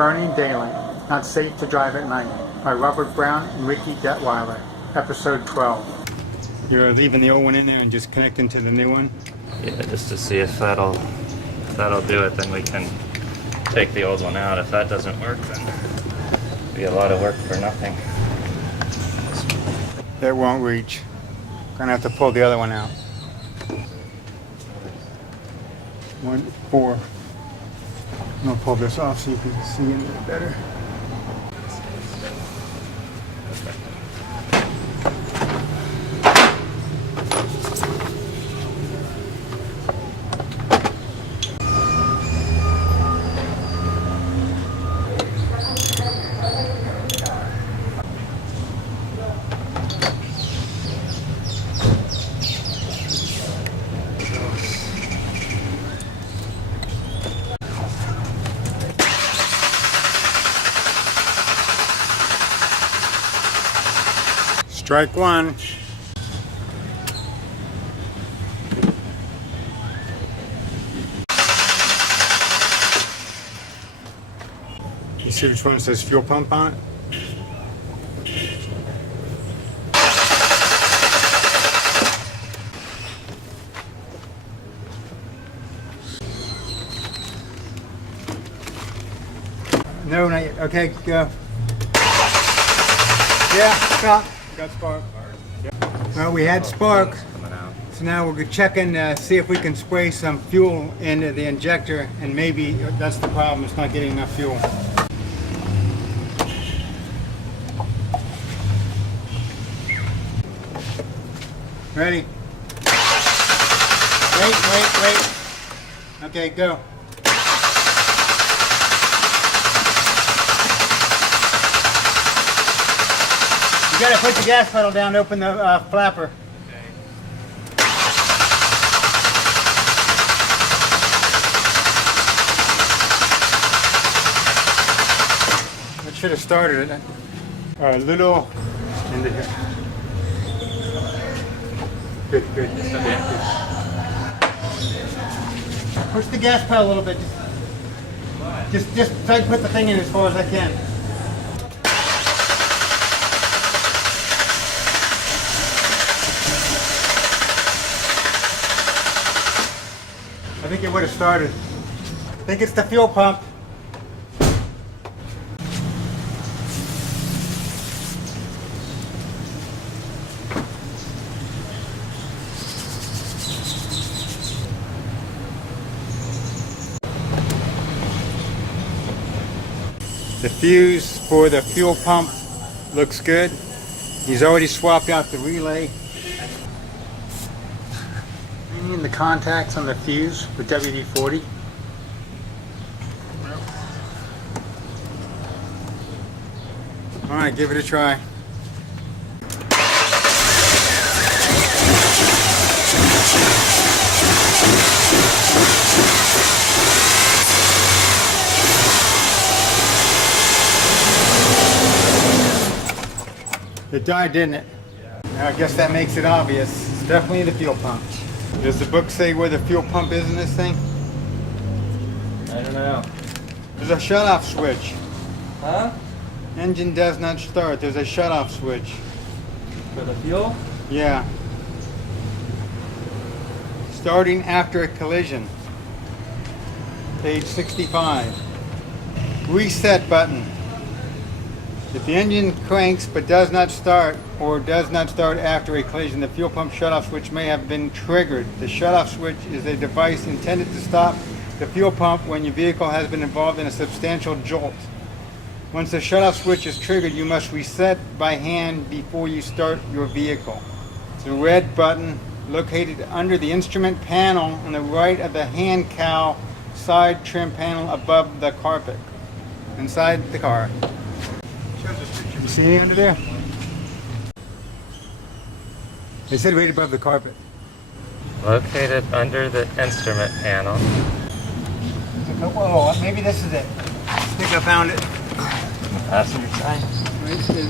Burning Daylight, Not Safe to Drive at Night by Robert Brown and Ricky Detweiler, Episode 12. You're leaving the old one in there and just connecting to the new one? Yeah, just to see if that'll do it, then we can take the old one out. If that doesn't work, then it'll be a lot of work for nothing. That won't reach. Gonna have to pull the other one out. 1, 4. I'm gonna pull this off so you can see it a little better. Strike one. You see which one says fuel pump on it? No, not yet. Okay, go. Yeah, stop. Got spark. Well, we had spark, so now we're checking to see if we can spray some fuel into the injector, and maybe that's the problem, it's not getting enough fuel. Ready? Wait. Okay, go. You gotta put the gas pedal down to open the flapper. Okay. That should have started it. A little into here. Good. Push the gas pedal a little bit. Just try to put the thing in as far as I can. I think it would have started. I think it's the fuel pump. The fuse for the fuel pump looks good. He's already swapped out the relay. In the contacts on the fuse with WD-40. All right, give it a try. It died, didn't it? I guess that makes it obvious. It's definitely the fuel pump. Does the book say where the fuel pump is in this thing? I don't know. There's a shut-off switch. Huh? Engine does not start. There's a shut-off switch. For the fuel? Yeah. Starting after a collision. Page 65. Reset button. If the engine cranks but does not start, or does not start after a collision, the fuel pump shutoff switch may have been triggered. The shutoff switch is a device intended to stop the fuel pump when your vehicle has been involved in a substantial jolt. Once the shutoff switch is triggered, you must reset by hand before you start your vehicle. It's a red button located under the instrument panel on the right of the hand cowl side trim panel above the carpet. Inside the car. You see anything under there? They said right above the carpet. Located under the instrument panel. Whoa, maybe this is it. I think I found it. Passenger side?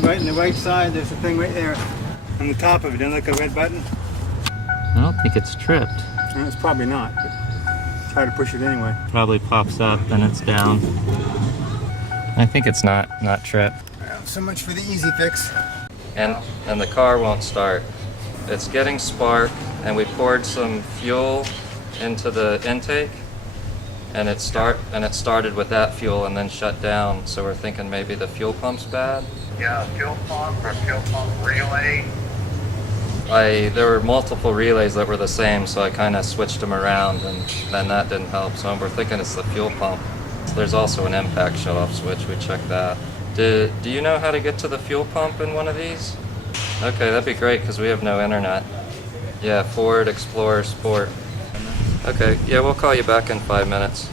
Right in the right side, there's a thing right there. On the top of it, doesn't it look like a red button? I don't think it's tripped. Well, it's probably not, but try to push it anyway. Probably pops up, then it's down. I think it's not trip. Well, so much for the easy fix. And the car won't start. It's getting spark, and we poured some fuel into the intake, and it started with that fuel and then shut down. So we're thinking maybe the fuel pump's bad. Yeah, fuel pump or fuel pump relay. There were multiple relays that were the same, so I kind of switched them around, and then that didn't help. So we're thinking it's the fuel pump. There's also an impact shut-off switch. We checked that. Do you know how to get to the fuel pump in one of these? Okay, that'd be great because we have no internet. Yeah, Ford Explorer Sport. Okay, yeah, we'll call you back in 5 minutes.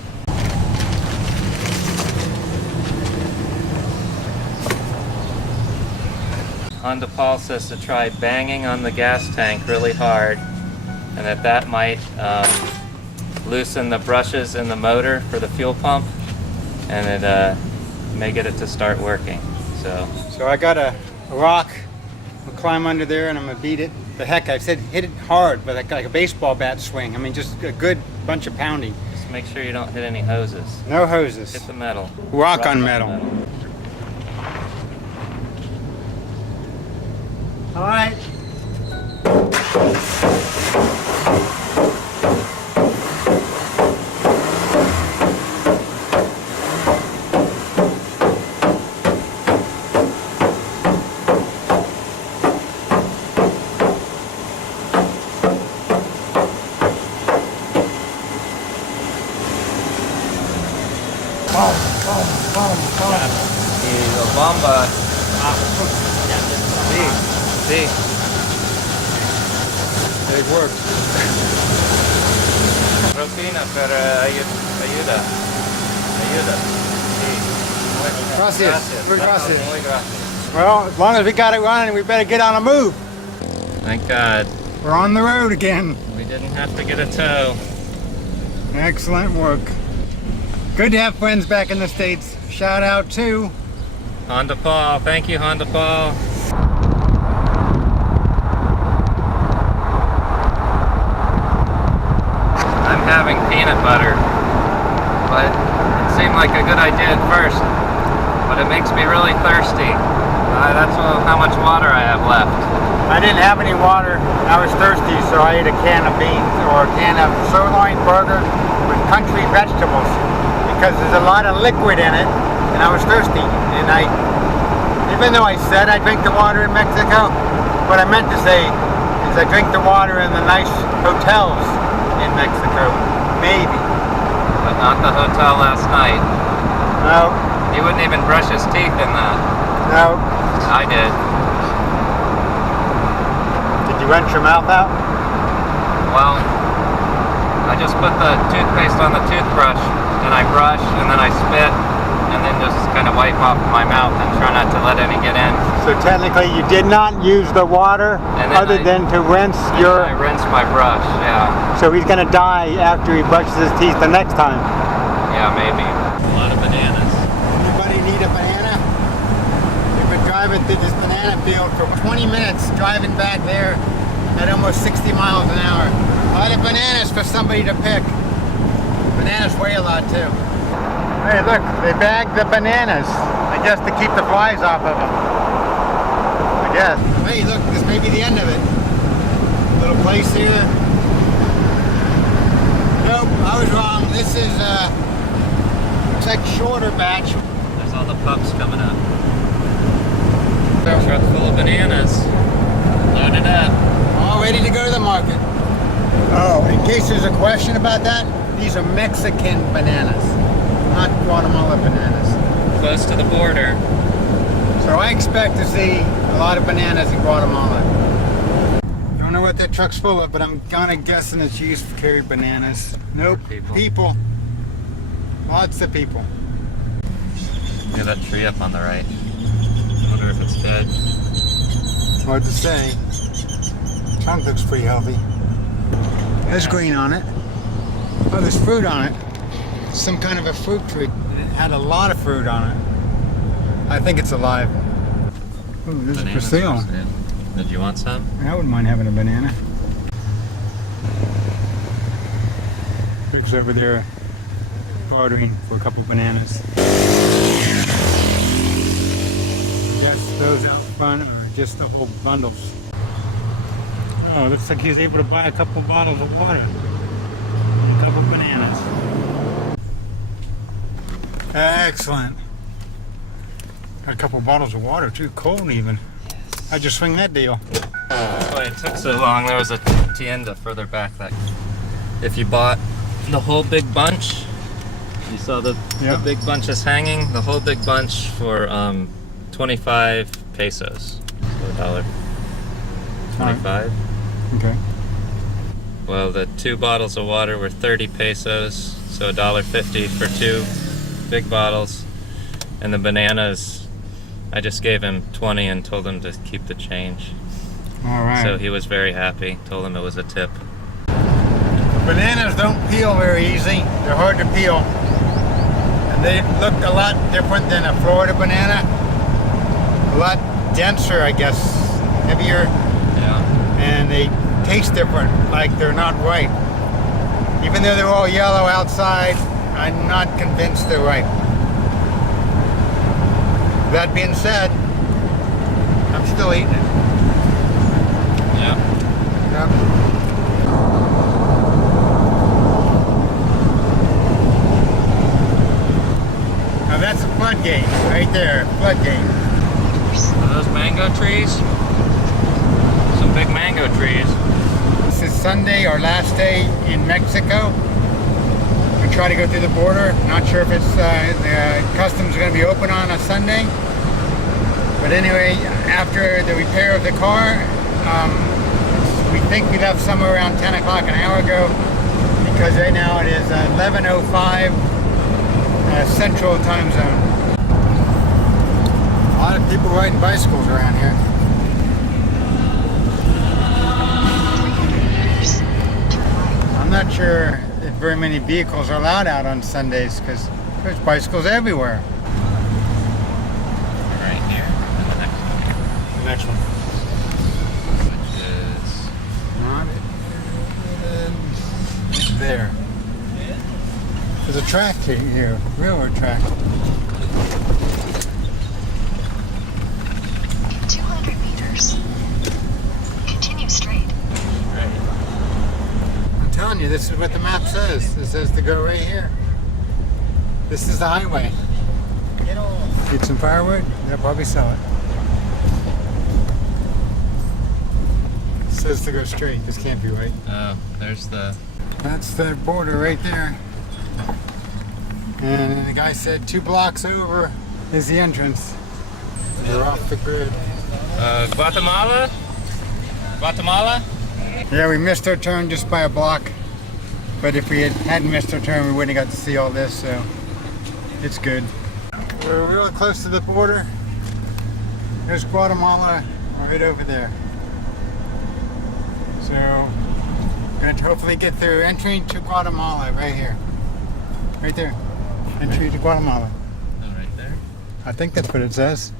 Honda Paul says to try banging on the gas tank really hard, and that might loosen the brushes in the motor for the fuel pump, and it may get it to start working. So I got a rock. I'll climb under there and I'm gonna beat it. The heck, I said hit it hard, but like a baseball bat swing. I mean, just a good bunch of pounding. Just make sure you don't hit any hoses. No hoses. Hit the metal. Rock on metal. All right. Y bomba. Sí. It works. Propina, pero ayuda. Sí. Gracias. Muy gracias. Muy gracias. Well, as long as we got it running, we better get on a move. Thank God. We're on the road again. We didn't have to get a tow. Excellent work. Good to have friends back in the States. Shout out to Honda Paul. Thank you, Honda Paul. I'm having peanut butter, but it seemed like a good idea at first, but it makes me really thirsty. That's how much water I have left. I didn't have any water. I was thirsty, so I ate a can of beans or a can of sirloin burger with country vegetables because there's a lot of liquid in it, and I was thirsty. And even though I said I drink the water in Mexico, what I meant to say is I drink the water in the nice hotels in Mexico, maybe. But not the hotel last night. No, He wouldn't even brush his teeth in that. no. I did. Did you rinse your mouth out? Well, I just put the toothpaste on the toothbrush, and I brush, and then I spit, and then just kind of wipe off my mouth and try not to let any get in. So technically you did not use the water And then other than to rinse your... I rinse my brush, yeah. So he's gonna die after he brushes his teeth the next time. Yeah, maybe. A lot of bananas. Anybody need a banana? We've been driving through this banana field for 20 minutes, driving back there at almost 60 miles an hour. A lot of bananas for somebody to pick. Bananas weigh a lot too. Hey, look, they bagged the bananas. I guess to keep the flies off of them. I guess. Hey, look, this may be the end of it. Little place here. Nope, I was wrong. This is looks like shorter batch. There's all the pups coming up. Truck full of bananas. Loaded up. All ready to go to the market. Oh, in case there's a question about that, these are Mexican bananas, not Guatemala bananas. Close to the border. So I expect to see a lot of bananas in Guatemala. Don't know what that truck's full of, but I'm kind of guessing it's used for carried bananas. Nope, people. Lots of people. Yeah, that tree up on the right. I wonder if it's dead. Hard to say. Trunk looks pretty healthy. There's green on it. Oh, there's fruit on it. Some kind of a fruit tree. It had a lot of fruit on it. I think it's alive. Ooh, this is for sale. Did you want some? I wouldn't mind having a banana. Luke's over there bartering for a couple bananas. fun or just the whole bundles. Oh, it looks like he was able to buy a couple bottles of water. And a couple bananas. Excellent. Got a couple bottles of water too, cold even. How'd you swing that deal? That's why it took so long. There was a tienda further back that if you bought the whole big bunch, you saw the big bunches hanging, the whole big bunch for 25 pesos. So $1.25. Okay. Well, the 2 bottles of water were 30 pesos, so $1.50 for 2 big bottles. And the bananas, I just gave him 20 and told him to keep the change. All right. So he was very happy. Told him it was a tip. Bananas don't peel very easy. They're hard to peel. And they look a lot different than a Florida banana. A lot denser, I guess. Heavier. Yeah. And they taste different, like they're not ripe. Even though they're all yellow outside, I'm not convinced they're ripe. That being said, I'm still eating it. Yeah. Yep. Now that's a floodgate right there, floodgate. Are those mango trees? Some big mango trees. This is Sunday, our last day in Mexico. We try to go through the border. Not sure if it's the customs are going to be open on a Sunday. But anyway, after the repair of the car, we think we left somewhere around 10 o'clock an hour ago, because right now it is 11:05 Central Time Zone. A lot of people riding bicycles around here. I'm not sure if very many vehicles are allowed out on Sundays, because there's bicycles everywhere. Right here. And the next one. The next one. Which is... Not there. There's a track here, railroad track. 200 meters. Continue straight. Right. I'm telling you, this is what the map says. It says to go right here. This is the highway. Get some firewood, they'll probably sell it. It says to go straight. This can't be right. Oh, there's the... That's the border right there. And the guy said 2 blocks over is the entrance. We're off the grid. Guatemala? Guatemala? Yeah, we missed our turn just by a block. But if we hadn't missed our turn, we wouldn't have got to see all this, so it's good. We're real close to the border. There's Guatemala right over there. So, going to hopefully get through entry to Guatemala right here. Right there. Entry to Guatemala. Oh, right there. I think that's what it says.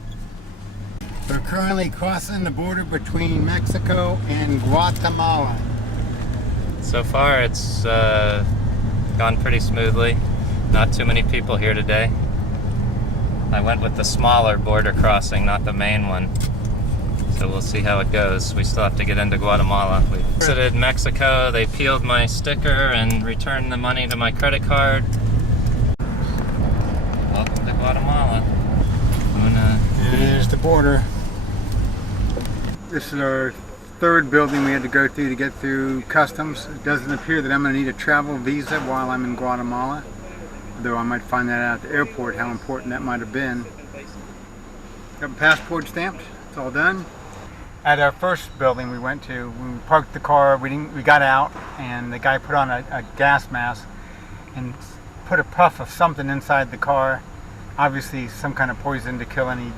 We're currently crossing the border between Mexico and Guatemala. So far, it's gone pretty smoothly. Not too many people here today. I went with the smaller border crossing, not the main one. So we'll see how it goes. We still have to get into Guatemala. We visited Mexico. They peeled my sticker and returned the money to my credit card. Welcome to Guatemala. And there's the border. This is our third building we had to go through to get through customs. It doesn't appear that I'm going to need a travel visa while I'm in Guatemala, though I might find that out at the airport how important that might have been. Got my passport stamped. It's all done. At our first building we went to, we parked the car, we got out, and the guy put on a gas mask and put a puff of something inside the car. Obviously some kind of poison to kill any,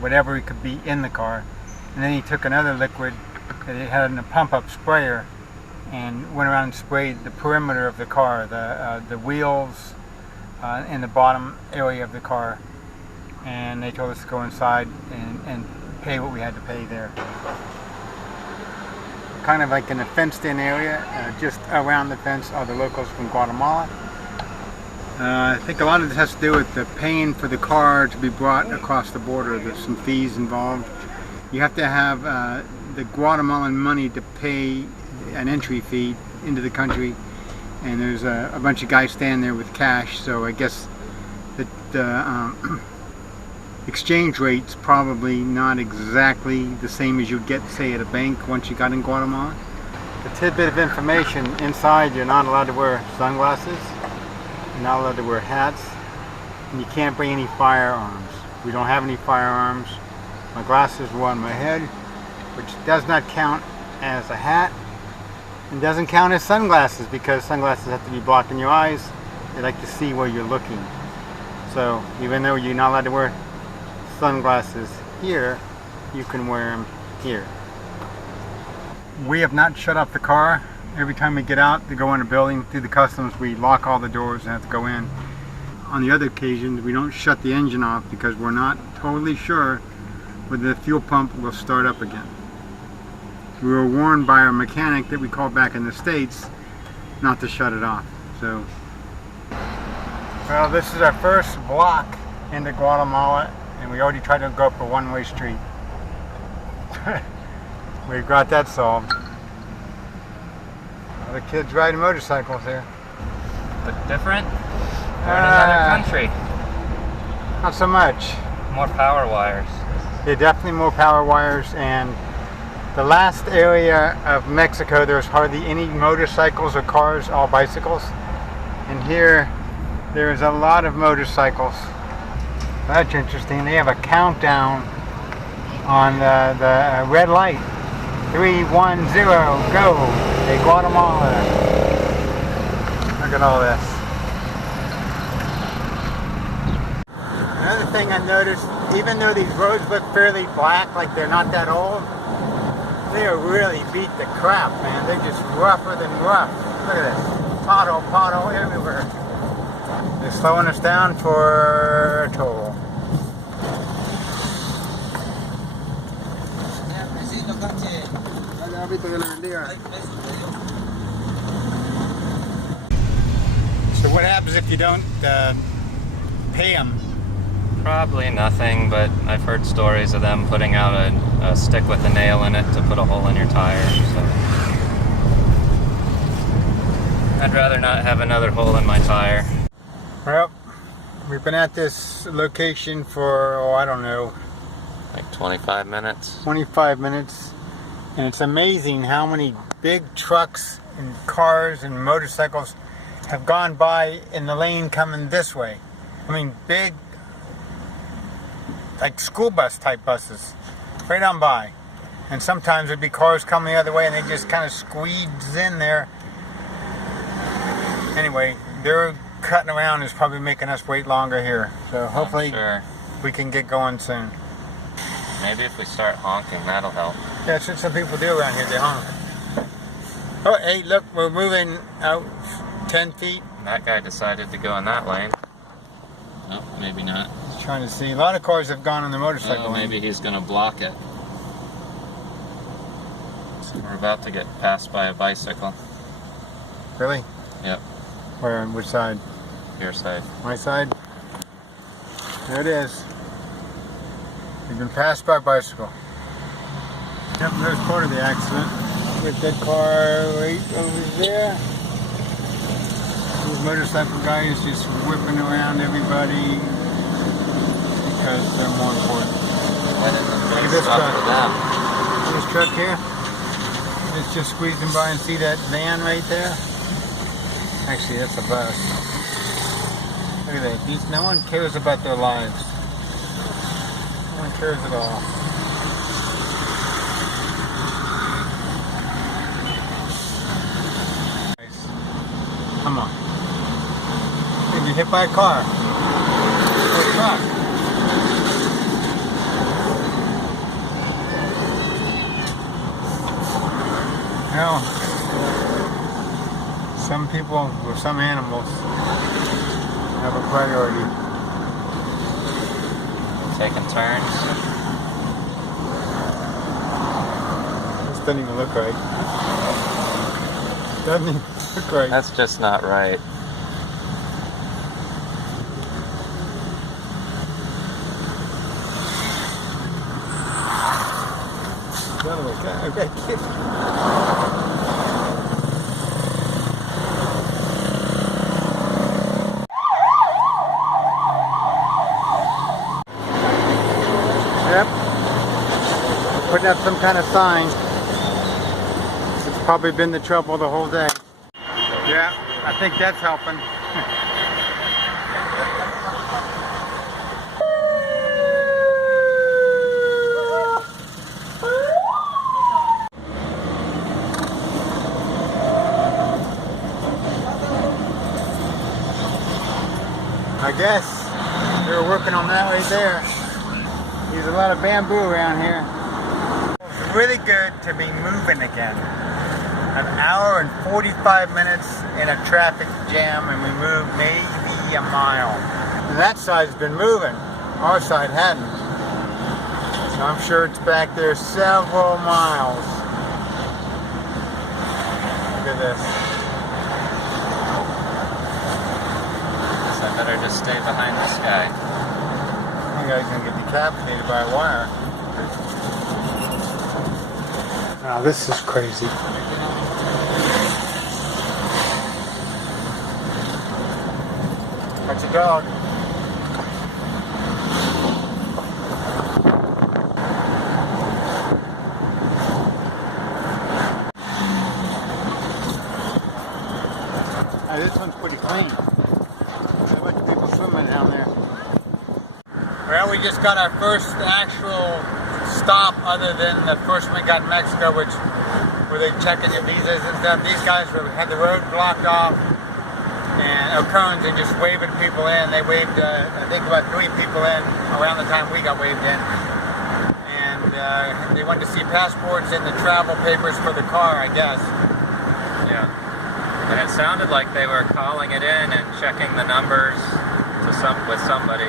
whatever could be in the car. And then he took another liquid that he had in a pump-up sprayer and went around and sprayed the perimeter of the car, the wheels, and the bottom area of the car. And they told us to go inside and pay what we had to pay there. Kind of like in a fenced-in area, just around the fence are the locals from Guatemala. I think a lot of this has to do with the paying for the car to be brought across the border. There's some fees involved. You have to have the Guatemalan money to pay an entry fee into the country, and there's a bunch of guys standing there with cash, so I guess that the exchange rate's probably not exactly the same as you'd get, say, at a bank once you got in Guatemala. A tidbit of information: inside you're not allowed to wear sunglasses, you're not allowed to wear hats, and you can't bring any firearms. We don't have any firearms. My glasses were on my head, which does not count as a hat, and doesn't count as sunglasses because sunglasses have to be blocking your eyes. They like to see where you're looking. So even though you're not allowed to wear sunglasses here, you can wear them here. We have not shut off the car. Every time we get out to go in a building through the customs, we lock all the doors and have to go in. On the other occasions, we don't shut the engine off because we're not totally sure whether the fuel pump will start up again. We were warned by our mechanic that we called back in the States not to shut it off. So, well, this is our first block into Guatemala, and we already tried to go up a one-way street. We've got that solved. The kids riding motorcycles here. But different? We're in another country. Not so much. More power wires. Yeah, definitely more power wires, and the last area of Mexico there's hardly any motorcycles or cars, all bicycles. And here there's a lot of motorcycles. That's interesting. They have a countdown on the red light. 3, 1, 0, go! Hey, Guatemala. Look at all this. Another thing I noticed, even though these roads look fairly black, like they're not that old, they are really beat the crap, man. They're just rougher than rough. Look at this. Pothole everywhere. They're slowing us down for a toll. So what happens if you don't pay them? Probably nothing, but I've heard stories of them putting out a stick with a nail in it to put a hole in your tire. So I'd rather not have another hole in my tire. Well, we've been at this location for, oh, I don't know, Like 25 minutes. 25 minutes. And it's amazing how many big trucks and cars and motorcycles have gone by in the lane coming this way. I mean, big, like school bus type buses, right on by. And sometimes there'd be cars coming the other way and they just kind of squeeze in there. Anyway, their cutting around is probably making us wait longer here. So hopefully we can get going soon. Maybe if we start honking, that'll help. Yeah, that's what some people do around here, they honk. Oh, hey, look, we're moving out 10 feet. That guy decided to go in that lane. Oh, maybe not. Just trying to see. A lot of cars have gone on the motorcycle Oh, maybe he's going to block it. So we're about to get passed by a bicycle. Really? Yep, Where, on which side? your side. My side? There it is. We've been passed by a bicycle. Yep, there's part of the accident. With that car right over there. These motorcycle guys just whipping around everybody because they're more important. Look at this truck. This truck here. It's just squeezing by, and see that van right there? Actually, that's a bus. Look at that. No one cares about their lives. No one cares at all. Come on. You'll be hit by a car. Or a truck. Now, some people, or some animals, have a priority. Taking turns. This doesn't even look right. Doesn't even look right. That's just not right. another one. Okay. Yep. Putting up some kind of sign. It's probably been the trouble the whole day. Yeah, I think that's helping. I guess they were working on that right there. There's a lot of bamboo around here. It's really good to be moving again. An hour and 45 minutes in a traffic jam, and we moved maybe a mile. And that side's been moving. Our side hadn't. So I'm sure it's back there several miles. Look at this. So I better just stay behind this guy. You guys gonna get decapitated by a wire. Now this is crazy. That's a dog. Now this one's pretty clean. There's a bunch of people swimming down there. Well, we just got our first actual stop other than the first one we got in Mexico, where they checking your visas and stuff. These guys had the road blocked off and cones and just waving people in. They waved, I think about 3 people in around the time we got waved in. And they wanted to see passports and the travel papers for the car, I guess. Yeah. And it sounded like they were calling it in and checking the numbers with somebody.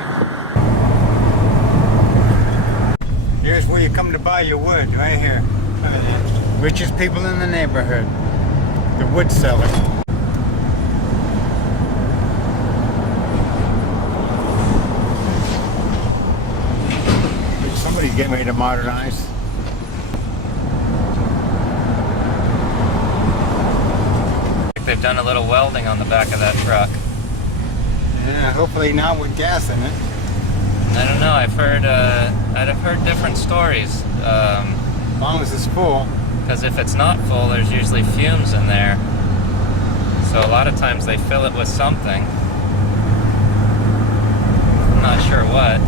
Here's where you come to buy your wood, right here. Richest people in the neighborhood. The wood seller. Somebody's getting ready to modernize. They've done a little welding on the back of that truck. Yeah, hopefully not with gas in it. I don't know. I've heard different stories. As long as it's full. Because if it's not full, there's usually fumes in there. So a lot of times they fill it with something. I'm not sure what.